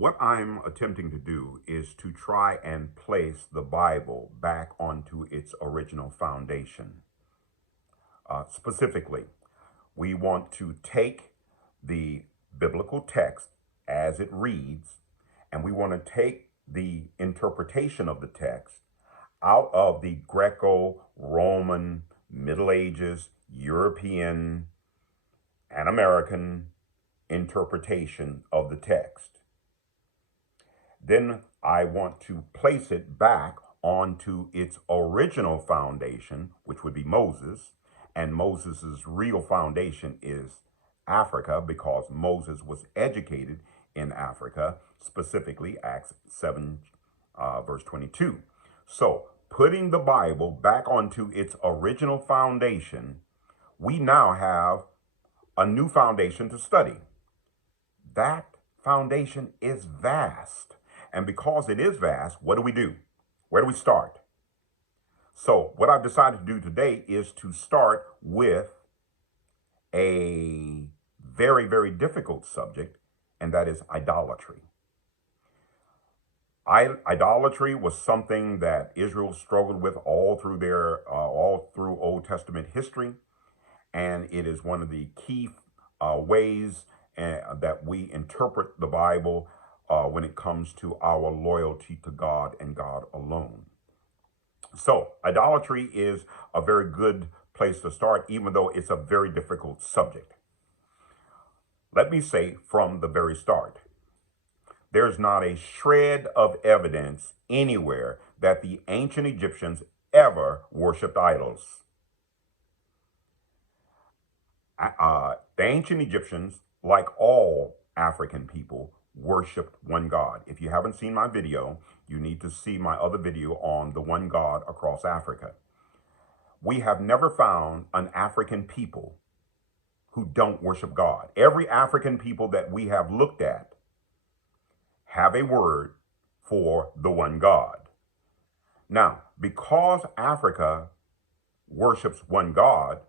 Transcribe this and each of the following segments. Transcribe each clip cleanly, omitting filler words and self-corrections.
What I'm attempting to do is to try and place the Bible back onto its original foundation. Specifically, we want to take the biblical text as it reads, and we want to take the interpretation of the text out of the Greco Roman, Middle Ages, European, and American interpretation of the text. Then I want to place it back onto its original foundation, which would be Moses. And Moses's real foundation is Africa because Moses was educated in Africa, specifically Acts 7, verse 22. So, putting the Bible back onto its original foundation, we now have a new foundation to study. That foundation is vast. And because it is vast, what do? Where do we start? So, what I've decided to do today is to start with a very, very difficult subject, and that is idolatry. Idolatry was something that Israel struggled with all through Old Testament history, and it is one of the key ways that we interpret the Bible when it comes to our loyalty to God and God alone. So, idolatry is a very good place to start, even though it's a very difficult subject. Let me say from the very start, there's not a shred of evidence anywhere that the ancient Egyptians ever worshiped idols. The ancient Egyptians, like all African people, worshiped one God. If you haven't seen my video, you need to see my other video on the one God across Africa. We have never found an African people who don't worship God. Every African people that we have looked at have a word for the one God. Now, because Africa worships one God,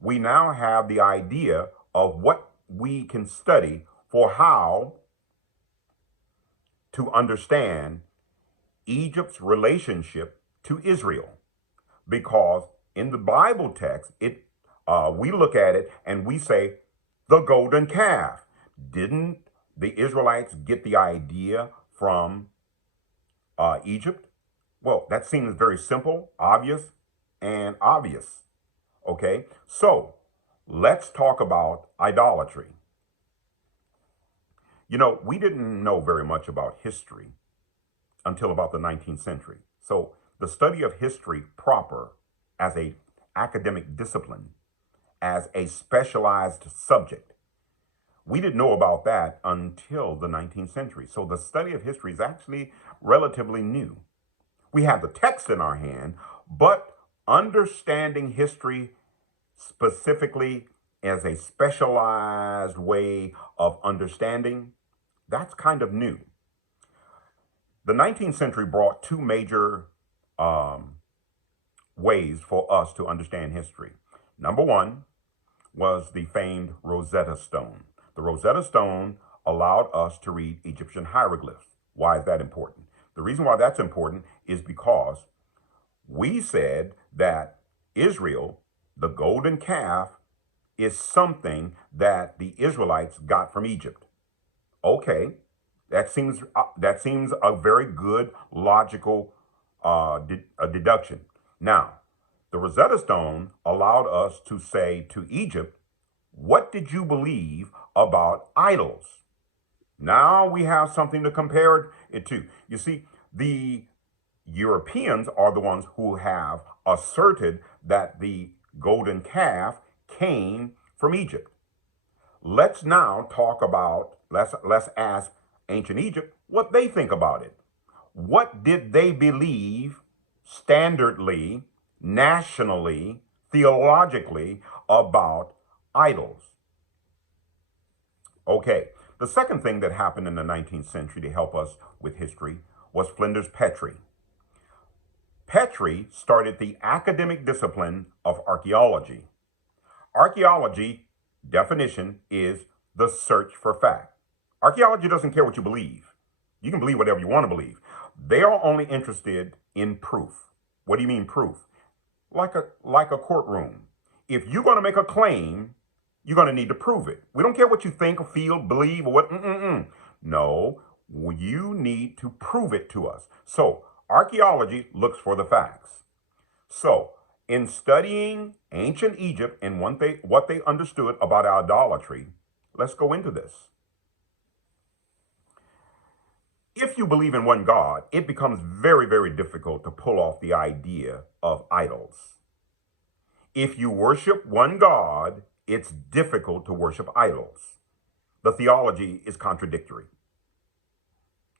we now have the idea of what we can study for how to understand Egypt's relationship to Israel. Because in the Bible text, we look at it and we say, the golden calf. Didn't the Israelites get the idea from Egypt? Well, that seems very simple, obvious. Okay, so let's talk about idolatry. You know, we didn't know very much about history until about the 19th century. So the study of history proper as a academic discipline, as a specialized subject, we didn't know about that until the 19th century. So the study of history is actually relatively new. We have the text in our hand, but understanding history specifically as a specialized way of understanding, that's kind of new. The 19th century brought two major ways for us to understand history. Number one was the famed Rosetta Stone. The Rosetta Stone allowed us to read Egyptian hieroglyphs. Why is that important? The reason why that's important is because we said that Israel, the golden calf, is something that the Israelites got from Egypt. Okay, that seems a very good logical deduction. Now, the Rosetta Stone allowed us to say to Egypt, what did you believe about idols? Now we have something to compare it to. You see, the Europeans are the ones who have asserted that the golden calf came from Egypt. Let's now talk about, let's ask ancient Egypt what they think about it. What did they believe standardly, nationally, theologically about idols? Okay, the second thing that happened in the 19th century to help us with history was Flinders Petrie. Petrie started the academic discipline of archaeology. Archaeology definition is the search for fact. Archaeology doesn't care what you believe. You can believe whatever you want to believe. They are only interested in proof. What do you mean proof? Like a courtroom. If you're going to make a claim, you're going to need to prove it. We don't care what you think or feel, believe, or what. No, you need to prove it to us. So archaeology looks for the facts. So in studying ancient Egypt and what they understood about idolatry, let's go into this. If you believe in one God, it becomes very, very difficult to pull off the idea of idols. If you worship one God, it's difficult to worship idols. The theology is contradictory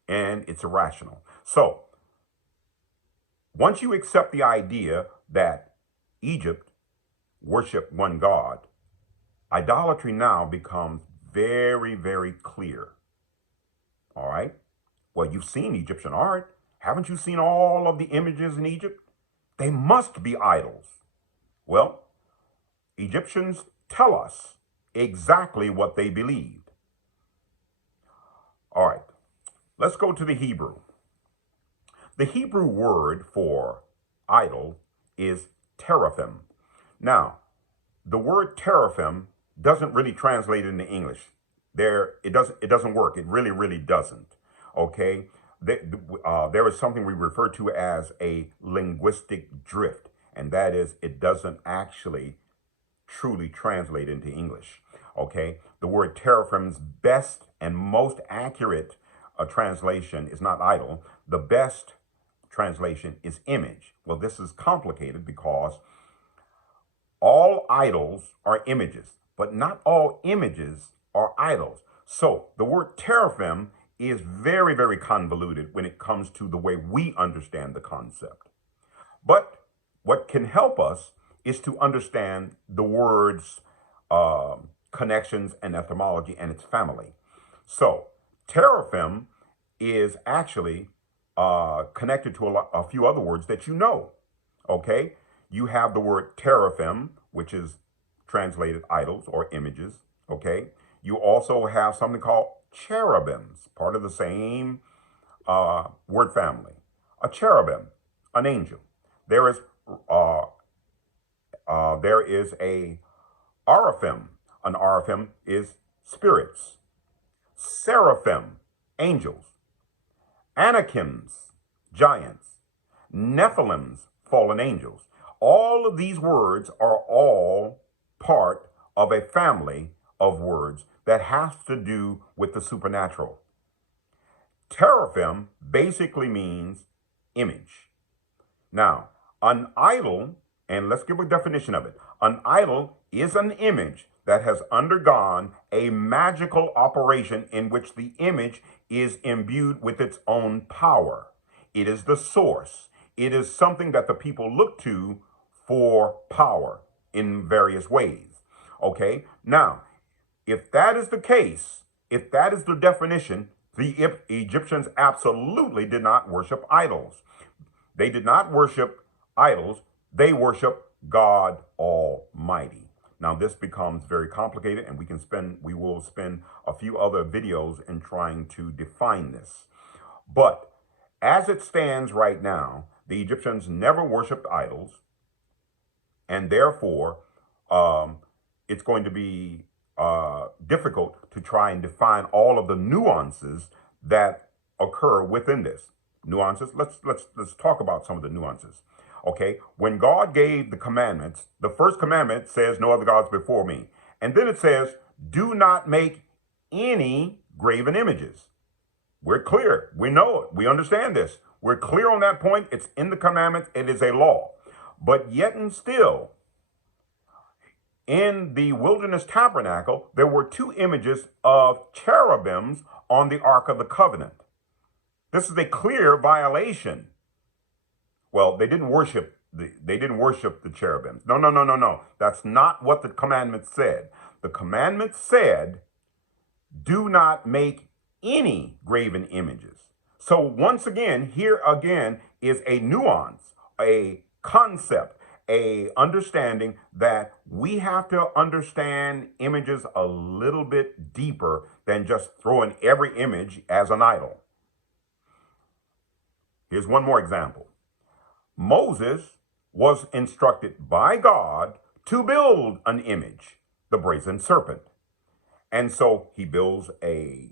and it's irrational. So, once you accept the idea that Egypt worshiped one God, idolatry now becomes very, very clear. All right? Well, you've seen Egyptian art. Haven't you seen all of the images in Egypt? They must be idols. Well, Egyptians tell us exactly what they believed. All right, let's go to the Hebrew. The Hebrew word for idol is teraphim. Now, the word teraphim doesn't really translate into English. It doesn't work. It really, really doesn't. Okay, there is something we refer to as a linguistic drift, and that is it doesn't actually truly translate into English. Okay, the word teraphim's best and most accurate translation is not idol. The best translation is image. Well, this is complicated because all idols are images, but not all images are idols. So the word teraphim is very, very convoluted when it comes to the way we understand the concept. But what can help us is to understand the word's connections and etymology and its family. So teraphim is actually connected to a few other words that you know. Okay, you have the word teraphim, which is translated idols or images. Okay, you also have something called cherubims, part of the same word family. A cherubim, an angel. There is a araphim. An araphim is spirits. Seraphim, angels. Anakims, giants. Nephilims, fallen angels. All of these words are all part of a family of words that has to do with the supernatural. Teraphim basically means image. Now, an idol, and let's give a definition of it. An idol is an image that has undergone a magical operation in which the image is imbued with its own power. It is the source. It is something that the people look to for power in various ways. Okay? Now, if that is the case, if that is the definition, the Egyptians absolutely did not worship idols. They did not worship idols. They worship God Almighty. Now, this becomes very complicated, and we will spend a few other videos in trying to define this. But as it stands right now, the Egyptians never worshiped idols, and therefore, it's going to be difficult to try and define all of the nuances that occur within this. Nuances. Let's talk about some of the nuances. Okay, when God gave the commandments, the first commandment says, "No other gods before me," and then it says, "Do not make any graven images." We're clear. We know it. We understand this. We're clear on that point. It's in the commandments. It is a law. But yet and still, in the wilderness tabernacle, there were two images of cherubims on the Ark of the Covenant. This is a clear violation. Well, they didn't worship the cherubims. No. That's not what the commandment said. The commandment said, "Do not make any graven images." So once again, here again is a nuance, a concept, a understanding that we have to understand images a little bit deeper than just throwing every image as an idol. Here's one more example. Moses was instructed by God to build an image, the brazen serpent. And so he builds a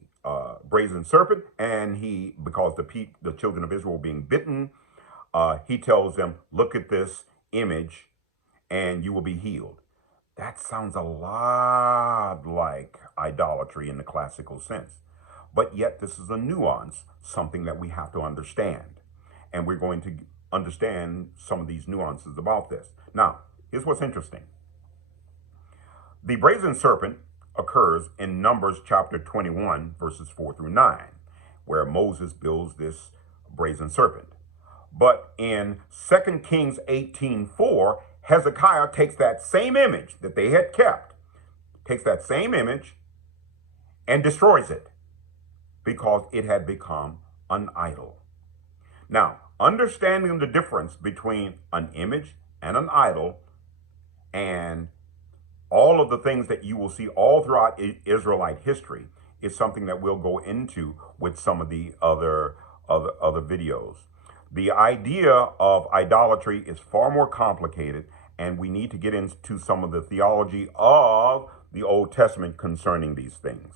brazen serpent, and because the children of Israel were being bitten, he tells them, look at this image and you will be healed. That sounds a lot like idolatry in the classical sense. But yet this is a nuance, something that we have to understand. And we're going to understand some of these nuances about this. Now, here's what's interesting. The brazen serpent occurs in Numbers chapter 21, verses 4 through 9, where Moses builds this brazen serpent. But in 2 Kings 18:4, Hezekiah takes that same image that they had kept, takes that same image and destroys it because it had become an idol. Now, understanding the difference between an image and an idol and all of the things that you will see all throughout Israelite history is something that we'll go into with some of the other videos. The idea of idolatry is far more complicated, and we need to get into some of the theology of the Old Testament concerning these things.